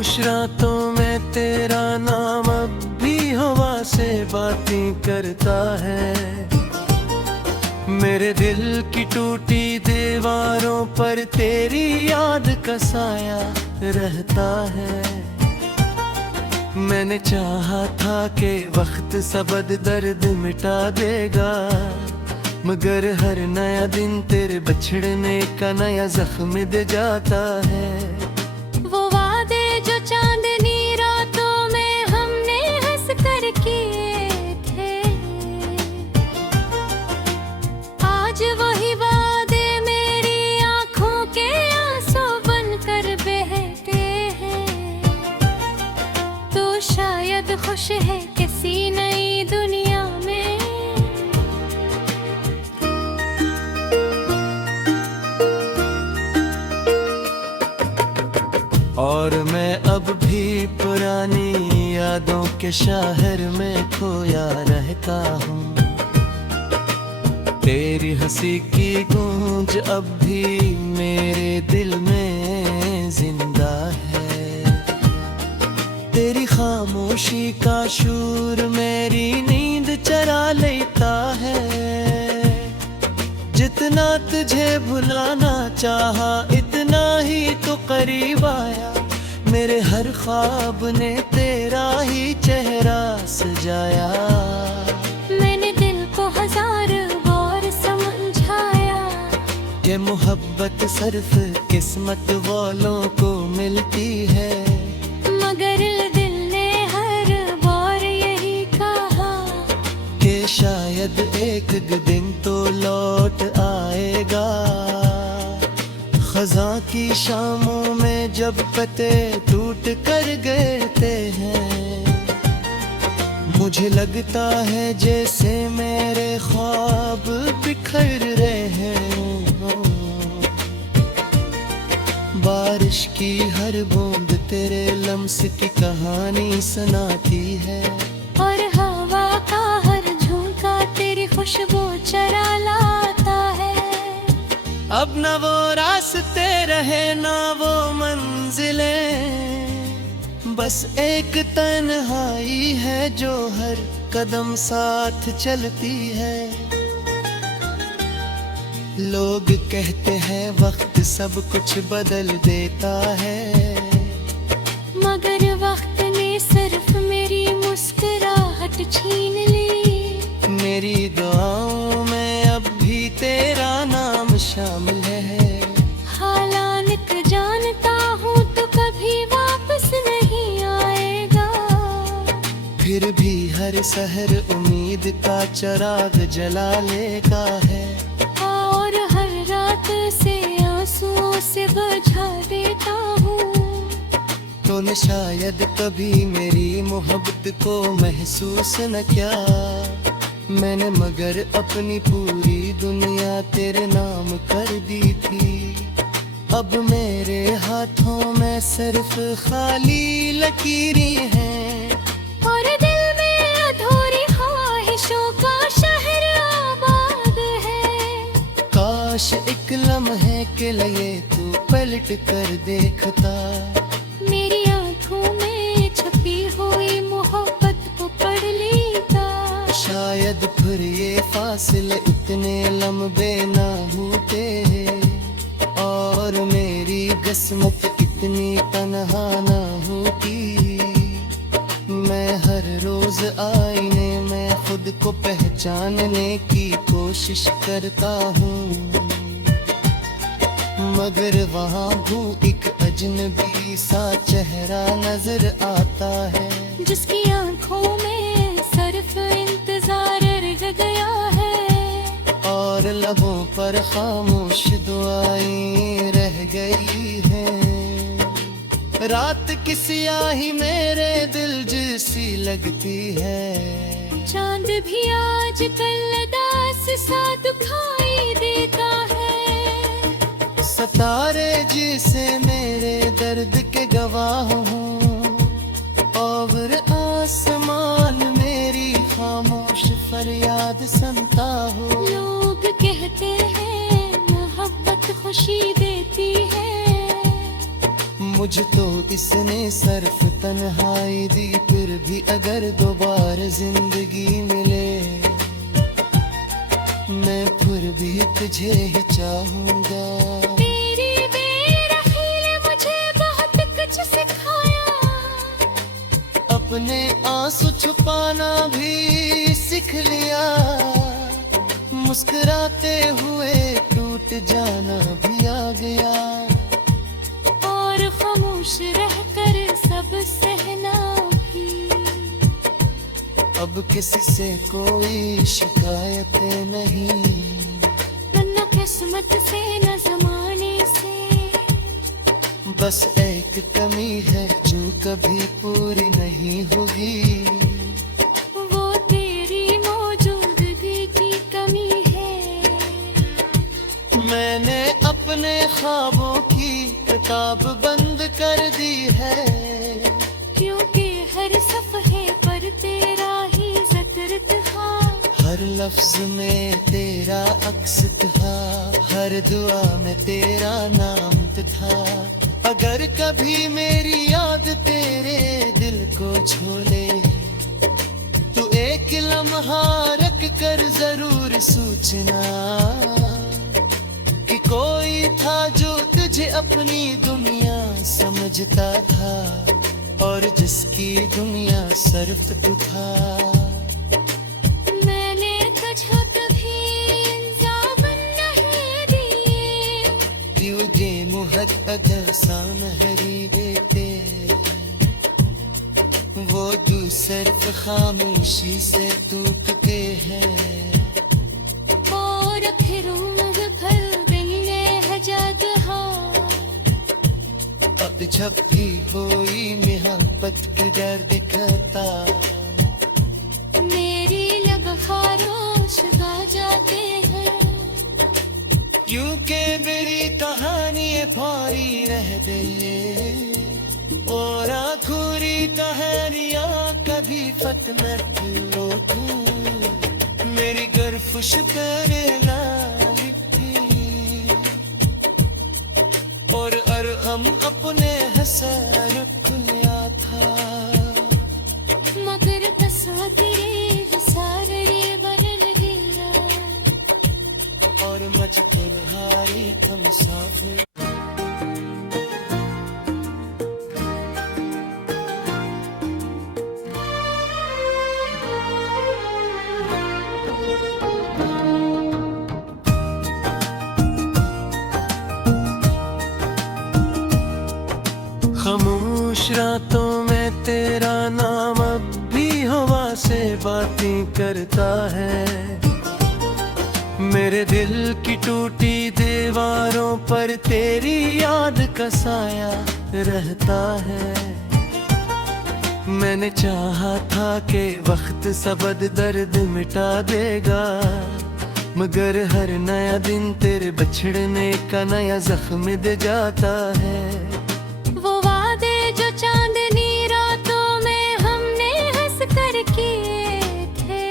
खामोश रातों में तेरा नाम अब भी हवा से बातें करता है। मेरे दिल की टूटी दीवारों पर तेरी याद का साया रहता है। मैंने चाहा था कि वक्त सबद दर्द मिटा देगा, मगर हर नया दिन तेरे बिछड़ने का नया जख्म दे जाता है। वो वादे जो चांदनी रातों में हमने हंस कर किए थे, आज वही वादे मेरी आंखों के आंसू बनकर बहते हैं। तो शायद खुश है किसी नई दुनिया में। और मैं अब भी पुरानी यादों के शहर में खोया रहता हूँ। तेरी हंसी की गूंज अब भी मेरे दिल में जिंदा है। तेरी खामोशी का शूर मेरी नींद चरा लेता है। जितना तुझे भुलाना चाहा इतना ही तो करीब आया। मेरे हर ख्वाब ने तेरा ही चेहरा सजाया। मैंने दिल को हजार बार समझाया कि मोहब्बत सिर्फ किस्मत वालों को मिलती है, मगर दिल ने हर बार यही कहा कि शायद एक दिन तो लौट आएगा। खज़ां की शामों में जब पत्ते टूट कर गिरते हैं, मुझे लगता है जैसे मेरे ख्वाब बिखर रहे हैं। बारिश की हर बूंद तेरे लम्स की कहानी सुनाती है, और हवा का हर झोंका तेरी खुशबू चरा लाता है। अब न वो रास्ते रहे ना वो मंजिलें, बस एक तन्हाई है जो हर कदम साथ चलती है। लोग कहते हैं वक्त सब कुछ बदल देता है, मगर वक्त ने सिर्फ मेरी मुस्कुराहट छीन ली। मेरी दुआओं में अब भी तेरा नाम शामिल है। हालांकि जानता हूँ तो कभी वापस नहीं आएगा, फिर भी हर शहर उम्मीद का चिराग जला लेगा है, और हर रात से आंसुओं से बुझा देता हूँ। तूने शायद कभी मेरी मोहब्बत को महसूस न किया, मैंने मगर अपनी पूरी दुनिया तेरे नाम कर दी थी। अब मेरे हाथों में सिर्फ खाली लकीरें हैं, और दिल में अधूरी ख्वाहिशों का शहर आबाद है। काश एक लम्हे के लिए तू पलट कर देखता, मेरी आंखों में छुपी हुई मोहब्बत को पढ़ लेता। शायद फिर ये फासले इतने लंबे ना होते, और मेरी किस्मत इतनी तन्हा ना होती। मैं हर रोज आईने में खुद को पहचानने की कोशिश करता हूँ, मगर वहाँ भी एक अजनबी सा चेहरा नजर आता है, जिसकी आंखों में सिर्फ इंतजार रह गया है, और लबों पर खामोश दुआएं रह गई हैं। रात की स्याही मेरे दिल जैसी लगती है, चांद भी आज कल उदास सा दुखाई देता है। सितारे जिसे मेरे दर्द के गवाह हों, और आसमान मेरी खामोश फरियाद सुनता हो। लोग कहते हैं मोहब्बत खुशी देती है, मुझ तो इसने सिर्फ तन्हाई दी, फिर भी अगर दोबारा जिंदगी मिले मैं फिर भी तुझे ही चाहूंगा। तेरी बेरखी ने मुझे बहुत कुछ सिखाया, अपने आंसू छुपाना भी सीख लिया, मुस्कुराते हुए टूट जाना भी आ गया, और खामोश रहकर सब सहना भी। अब किसी से कोई शिकायत नहीं, न किस्मत से न जमाने से, बस एक कमी है जो कभी पूरी नहीं होगी, वो तेरी मौजूदगी की कमी है। मैंने अपने ख्वाबों की किताब बंद कर दी है, क्योंकि हर सफ़हे पर तेरा ही जिक्र था, हर लफ्ज में तेरा अक्स था, हर दुआ में तेरा नाम था। अगर कभी मेरी याद तेरे दिल को छू ले, तो एक लम्हा रख कर जरूर सोचना कि कोई था जो तुझे अपनी दुनिया समझता था, और जिसकी दुनिया सिर्फ तू था। मैंने तुझे कभी इंजाम नहीं दिए, क्योंकि मुहत अगर सानहरी देते, वो जो सिर्फ खामोशी से टूटते हैं, और फिर उम्र भर देंगे जगह। अब जब भी कोई मोहब्बत के दर्द करता, मेरी लब खारोश गा जाते हैं, क्योंकि मेरी कहानी भारी रह गई, और आखिरी कहानियाँ कभी फतनत लोगों मेरी गर्फुश करना लिखी, और हम अपने हसन खुलिया था, मगर तस्वा तेरे सारे बदल गया, और मज तुम्हारी तुम मुसाफिर। खामोश रातों में तेरा नाम अब भी हवा से बातें करता है, मेरे दिल की टूटी दीवारों पर तेरी याद का साया रहता है। मैंने चाहा था कि वक्त सबद दर्द मिटा देगा, मगर हर नया दिन तेरे बिछड़ने का नया जख्म दे जाता है। वो वादे जो चांदनी रातों में हमने हंस कर किए थे,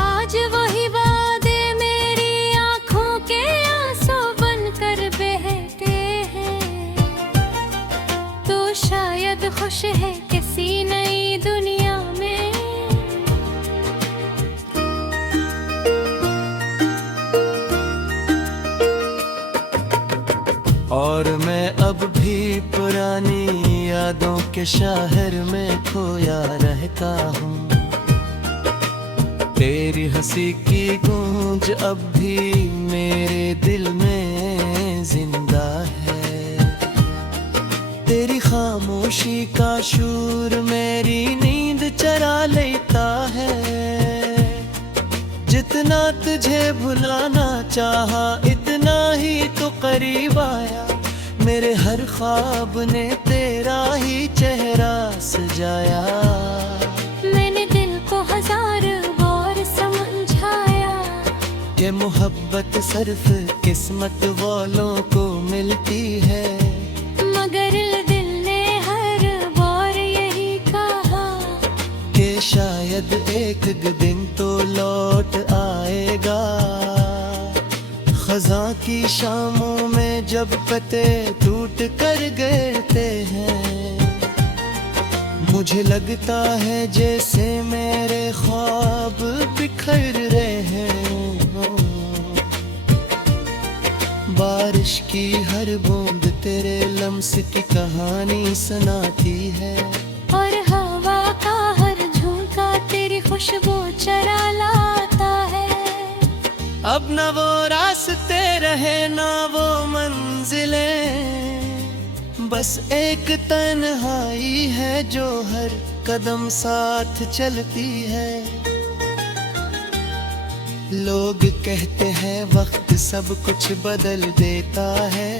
आज वही वादे मेरी आंखों के आंसू बनकर बहते हैं। तो शायद खुश है किसी नई दुनिया में, और मैं अब भी पुरानी यादों के शहर में खोया रहता हूँ। तेरी हंसी की गूंज अब भी मेरे दिल में जिंदा है, तेरी खामोशी का शूर मेरी नींद चरा लेता है। जितना तुझे भुलाना चाहा इतना ही तो करीब आया, मेरे हर ख्वाब ने तेरा ही चेहरा सजाया। मैंने दिल को हजार बार समझाया कि मोहब्बत सिर्फ किस्मत वालों को मिलती है, मगर दिल ने हर बार यही कहा कि शायद एक दिन तो लौट आएगा। खजा की शामों में जब पत्ते टूट कर गिरते हैं, मुझे लगता है जैसे मेरे ख्वाब बिखर रहे हैं। बारिश की हर बूंद तेरे लम्स की कहानी सुनाती है, और हवा का हर झोंका तेरी खुशबू चरा लाता है। अब न वो रास्ते रहे ना वो मंजिलें, बस एक तन्हाई है जो हर कदम साथ चलती है। लोग कहते हैं वक्त सब कुछ बदल देता है,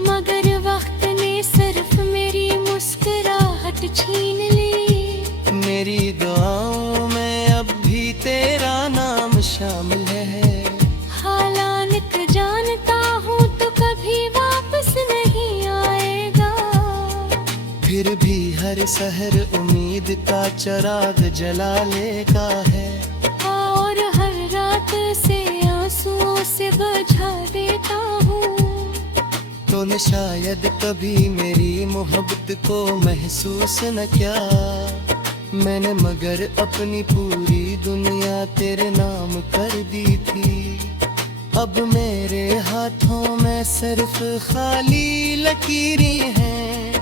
मगर वक्त ने सिर्फ मेरी मुस्कुराहट छीन ली। मेरी दुआओं में अब भी तेरा नाम शामिल है। हालात जानता हूँ तो कभी वापस नहीं आएगा, फिर भी हर सहर उम्मीद का चिराग जला लेगा है, और हर रात से आंसुओं से बुझा देता हूँ। तूने शायद कभी मेरी मोहब्बत को महसूस न किया, मैंने मगर अपनी पूरी दुनिया तेरे नाम कर दी थी। अब मेरे हाथों में सिर्फ खाली लकीरें हैं,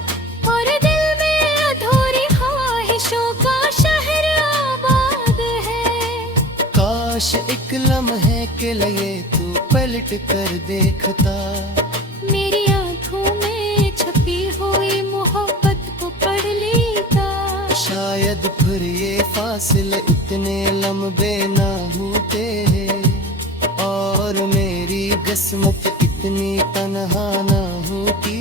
और दिल में अधूरी ख्वाहिशों का शहर आबाद है। काश एक लम्हे के लिए तू पलट कर देखता, मेरी आंखों में छपी हुई मोहब्बत को पढ़ लेता। शायद फिर ये फासले इतने लंबे ना होते, और मेरी किस्मत इतनी तन्हा ना होती।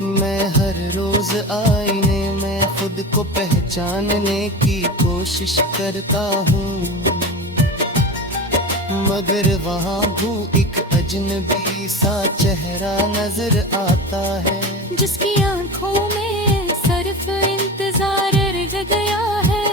मैं हर रोज आईने में खुद को पहचानने की कोशिश करता हूँ, मगर वहाँ भी एक अजनबी सा चेहरा नजर आता है, जिसकी आंखों में सिर्फ इंतजार रह गया है,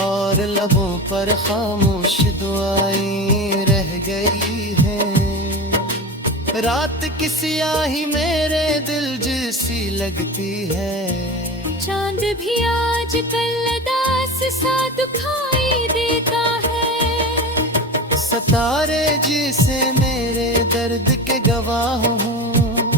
और लबों पर खामोश दुआएं रह गई हैं। रात की स्याही मेरे दिल जैसी लगती है, चांद भी आज कल उदास सा दिखाई देता है। सितारे जिसे मेरे दर्द के गवाह हूँ,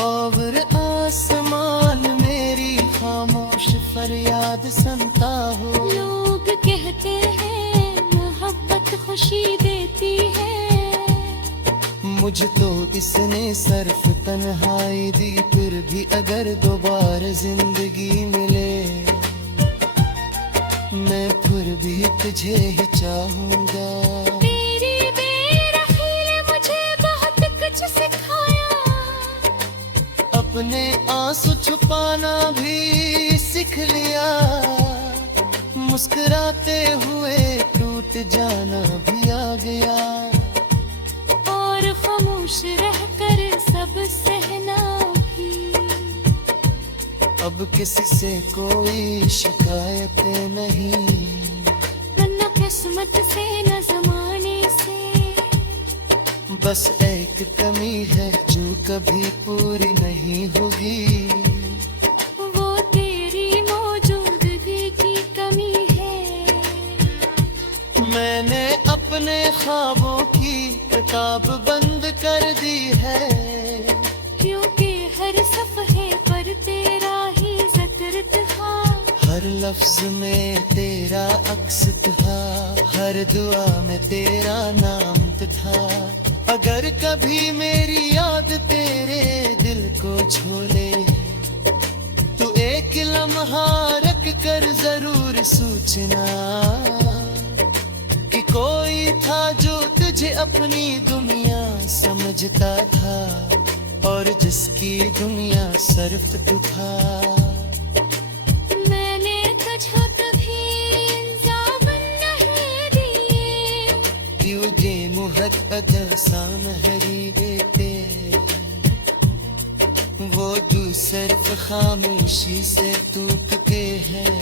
और आसमान मेरी खामोश फरियाद सुनता हूँ। लोग कहते हैं मोहब्बत खुशी देती है, मुझे तो इसने सिर्फ तन्हाई दी, फिर भी अगर दोबारा जिंदगी मिले, मैं फिर भी तुझे ही चाहूँगा। तेरी बेरखी ने मुझे बहुत कुछ सिखाया, अपने आंसू छुपाना भी सीख लिया, मुस्कुराते हुए टूट जाना भी आ गया, और खामोश रहकर सब सहना भी। अब किसी से कोई शिकायत नहीं, न किस्मत से न जमाने से, बस एक कमी है जो कभी पूरी नहीं होगी, वो तेरी मौजूदगी की कमी है। मैंने अपने ख्वाबों की किताब बंद कर दी है, क्योंकि हर सफ़हे पर तेरा ही ज़िक्र था। हर लफ्ज में तेरा अक्स था, हर दुआ में तेरा नाम था। अगर कभी मेरी याद तेरे दिल को छोड़े, तो एक लम्हा रख कर जरूर सोचना कि कोई था जो तुझे अपनी दुनिया समझता था, और जिसकी दुनिया सिर्फ तू था। मैंने तुझे कभी इंसाफ नहीं दिए, तुझे मुहब्बत आसान हरी देते, वो जो सिर्फ खामोशी से टूटते हैं,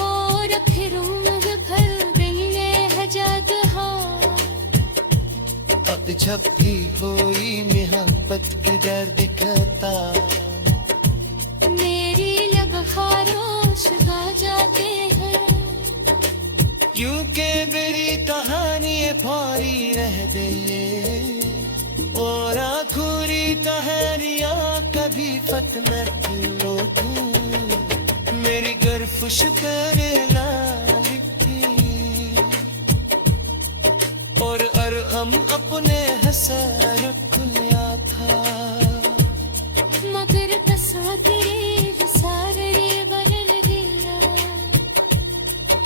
और फिर उम्र भर गई है जगह वक्त जब भी कोई मोहब्बत के दर्द कहता, मेरी लग खारोश गा जाते हैं। क्योंकि मेरी कहानी भारी रह गई और आखुरी कहानियां कभी फतनत लोगों मेरी गर्फुश करेला लिखी और अरहम अपने हसर खुलिया था, मगर तस्वीरें विसारे बदल दिया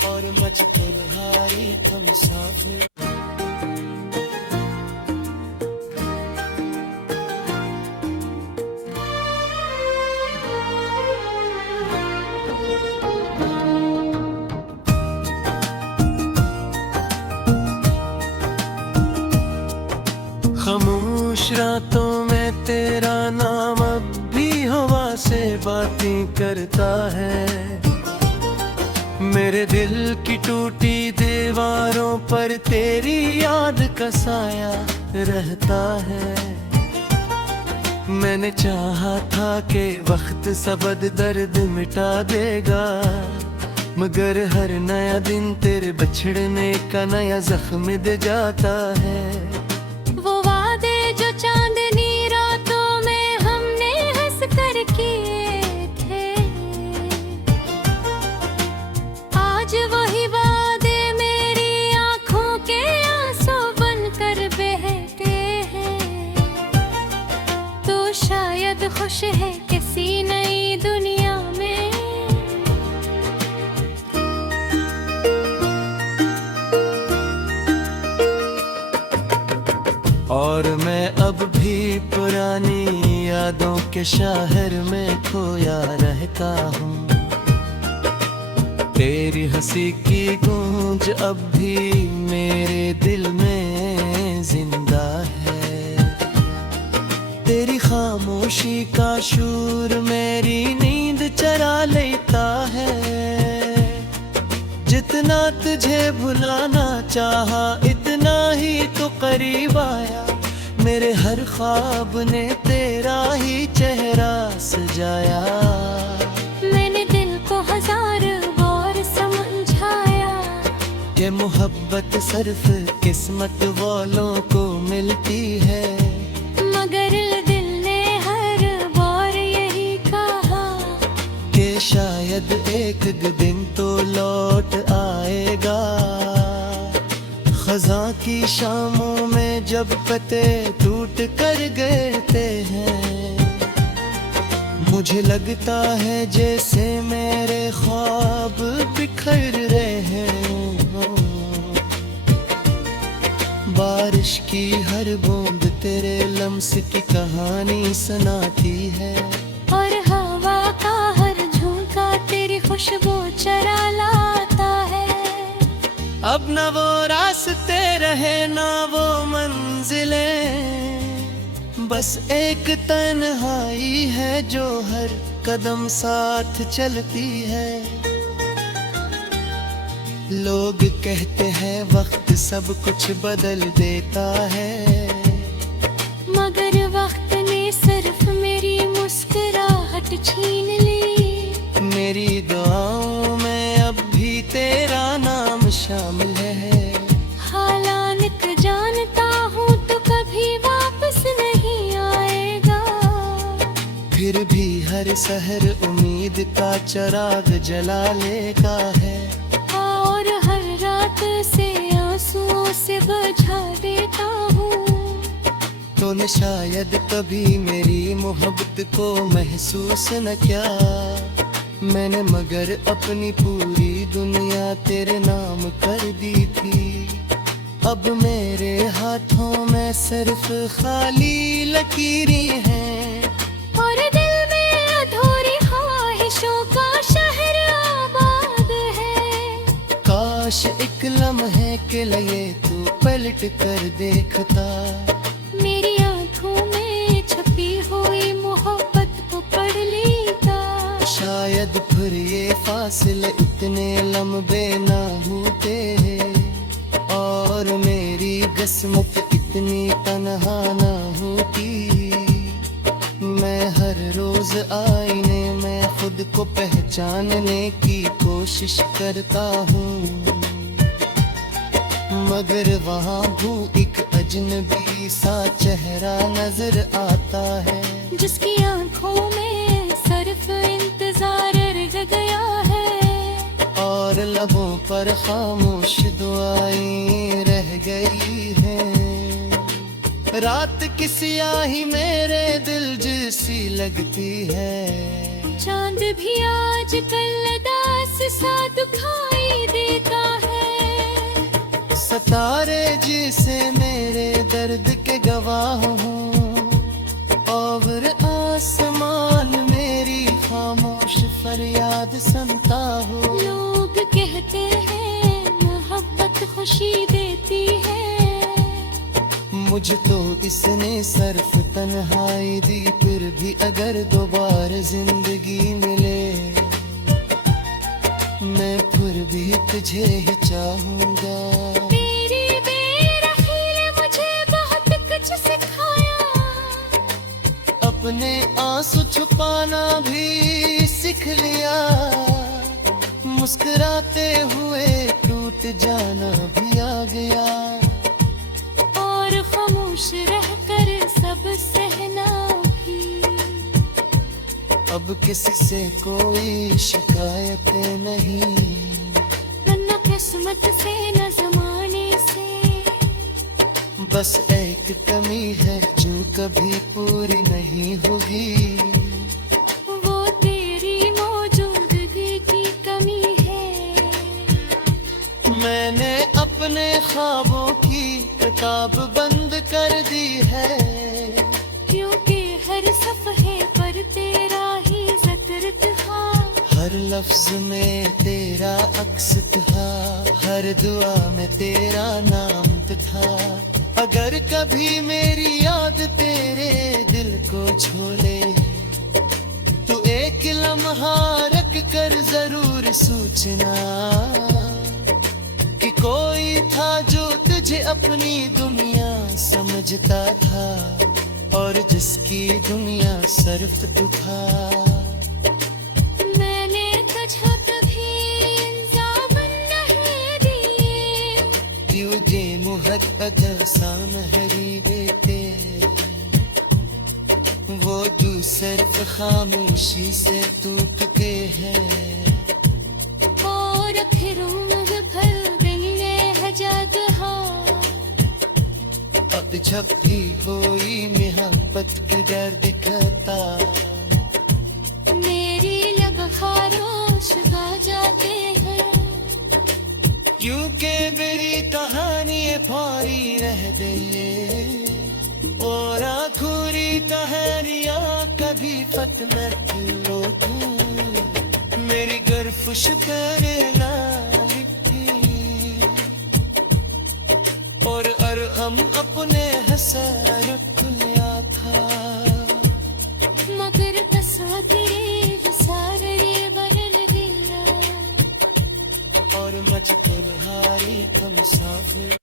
और मच तुम्हारी तुम मुसाफिर। खामोश रातों में तेरा नाम अब भी हवा से बातें करता है, मेरे दिल की टूटी दीवारों पर तेरी याद का साया रहता है। मैंने चाहा था कि वक्त सबद दर्द मिटा देगा, मगर हर नया दिन तेरे बिछड़ने का नया जख्म दे जाता है। वो वादे जो चांदनी रातों में हमने हंस कर किए थे, आज वही वादे मेरी आंखों के आंसू बनकर बहते हैं। तो शायद खुश है किसी नई दुनिया में, और मैं अब भी पुरानी यादों के शहर में खोया रहता हूँ। तेरी हंसी की गूंज अब भी मेरे दिल में जिंदा है, तेरी खामोशी का शूर मेरी नींद चरा लेता है। जितना तुझे भुलाना चाहा इतना ही तो करीब आया, मेरे हर ख्वाब ने तेरा ही चेहरा सजाया। मैंने दिल को हजार बार समझाया कि मोहब्बत सिर्फ किस्मत वालों को मिलती है, मगर दिल ने हर बार यही कहा कि शायद एक दिन तो लौट आएगा। खज़ां की शामों में जब पत्ते टूट कर गिरते हैं, मुझे लगता है जैसे मेरे ख्वाब बिखर रहे हों। बारिश की हर बूंद तेरे लम्स की कहानी सुनाती है, और हवा का हर झोंका तेरी खुशबू चरा लाता है। अब न वो रास्ते रहे ना वो मंजिलें, बस एक तन्हाई है जो हर कदम साथ चलती है। लोग कहते हैं वक्त सब कुछ बदल देता है, मगर वक्त ने सिर्फ मेरी मुस्कुराहट छीन ली। मेरी दुआओं में अब भी तेरा नाम शामिल है। हालात जानता हूँ तो कभी वापस नहीं आएगा, फिर भी हर सहर उम्मीद का चिराग जला लेगा है, और हर रात से आंसुओं से बुझा देता हूँ। तूने शायद कभी मेरी मोहब्बत को महसूस न किया, मैंने मगर अपनी पूरी दुनिया तेरे नाम कर दी थी। अब मेरे हाथों में सिर्फ खाली लकीरें हैं, और दिल में अधूरी ख्वाहिशों का शहर आबाद है। काश एक लम्हे के लिए तू पलट कर देखता, मेरी आंखों में छपी हुई मोहब्बत को पढ़ लेता। शायद फिर ये फासले इतने लंबे ना होते, और मेरी किस्मत इतनी तन्हा ना होती। मैं हर रोज आईने में खुद को पहचानने की कोशिश करता हूँ, मगर वहाँ भी एक अजनबी सा चेहरा नजर आता है, जिसकी आंखों में सिर्फ इंतजार रह गया है, और लबों पर खामोश दुआएं रह गई हैं। रात की स्याही मेरे दिल जैसी लगती है, चांद भी आज कल उदास सा दिखाई देता है। सितारे जिसे मेरे दर्द के गवाह हूँ, और आसमान मेरी खामोश फरियाद सुनता हूँ। लोग कहते हैं मोहब्बत खुशी देती है, मुझ तो इसने सिर्फ तन्हाई दी, फिर भी अगर दोबारा जिंदगी मिले, मैं फिर भी तुझे ही चाहूँगा। तेरी बेरखी ने मुझे बहुत कुछ सिखाया, अपने आंसू छुपाना भी सीख लिया, मुस्कुराते हुए टूट जाना भी आ गया, और खामोश रहकर सब सहना भी। अब किसी से कोई शिकायत नहीं, न किस्मत से न जमाने से, बस एक कमी है जो कभी पूरी नहीं होगी, वो तेरी मौजूदगी की कमी है। मैंने अपने ख्वाबों की किताब बंद कर दी है, क्योंकि हर सफ़हे पर तेरा ही ज़िक्र था, हर लफ्ज में तेरा अक्स था, हर दुआ में तेरा नाम था। अगर कभी मेरी याद तेरे दिल को छोड़े, तो एक लम्हा रख कर जरूर सोचना कि कोई था जो तुझे अपनी दुनिया समझता था, और जिसकी दुनिया सिर्फ तू था। मैंने तुझे कभी इंसाफ नहीं दिए, तुझे मोहब्बत सामहरी देते, वो जो सिर्फ खामोशी से टूट के हैं, और फिर उम्र भर बिगड़े है जगह। अब जब भी कोई मोहब्बत की दर्द कहता, मेरी लब खारोश गा जाते हैं, क्योंकि मेरी कहानी भारी रह गई, और आखिरी तहरिया कभी फतमत लोगों मेरी गर्फुश करना लिखी, और हम अपने हसर खुलिया था, मगर तसा तेरे सारे बदल दिया, और मच तुम्हारी तुम मुसाफिर।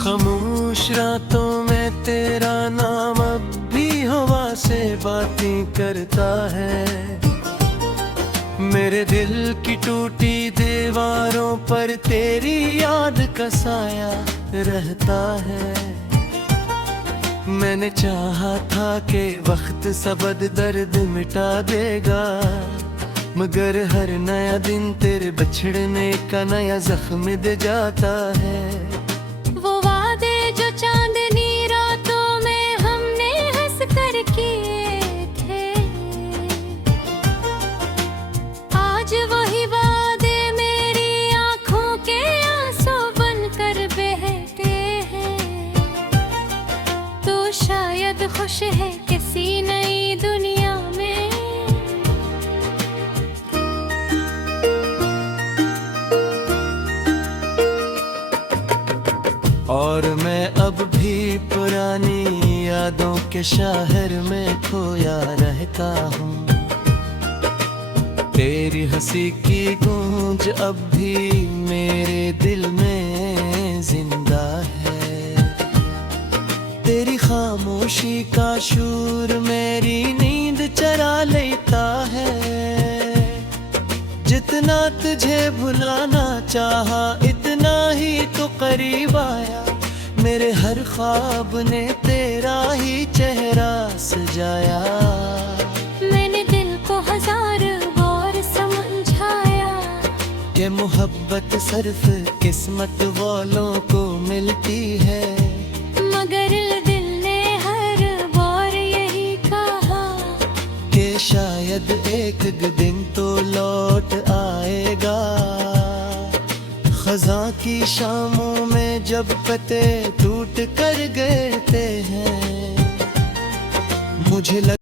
खामोश रातों में तेरा नाम अब भी हवा से बातें करता है, मेरे दिल की टूटी दीवारों पर तेरी याद का साया रहता है। मैंने चाहा था कि वक्त सबद दर्द मिटा देगा, मगर हर नया दिन तेरे बछड़ने का नया जख्म दे जाता है। वो वादे जो चांदनी रातों में हमने हंस कर किए थे, आज वही वादे मेरी आंखों के आंसू बनकर बहते हैं। तो शायद खुश है किसी नई दुनिया में, और मैं अब भी पुरानी यादों के शहर में खोया रहता हूँ। तेरी हंसी की गूंज अब भी मेरे दिल में जिंदा है। तेरी खामोशी का शूर मेरी नींद चरा लेता है। जितना तुझे भुलाना चाहा इतना ही तो करीब आया। मेरे हर ख्वाब ने तेरा ही चेहरा सजाया। मैंने दिल को हजार बार समझाया कि मोहब्बत सिर्फ किस्मत वालों को मिलती है। मगर दिल ने हर बार यही कहा कि शायद एक दिन तो लौट आएगा। खज़ां की शामों में जब पत्ते टूट कर गिरते हैं, मुझे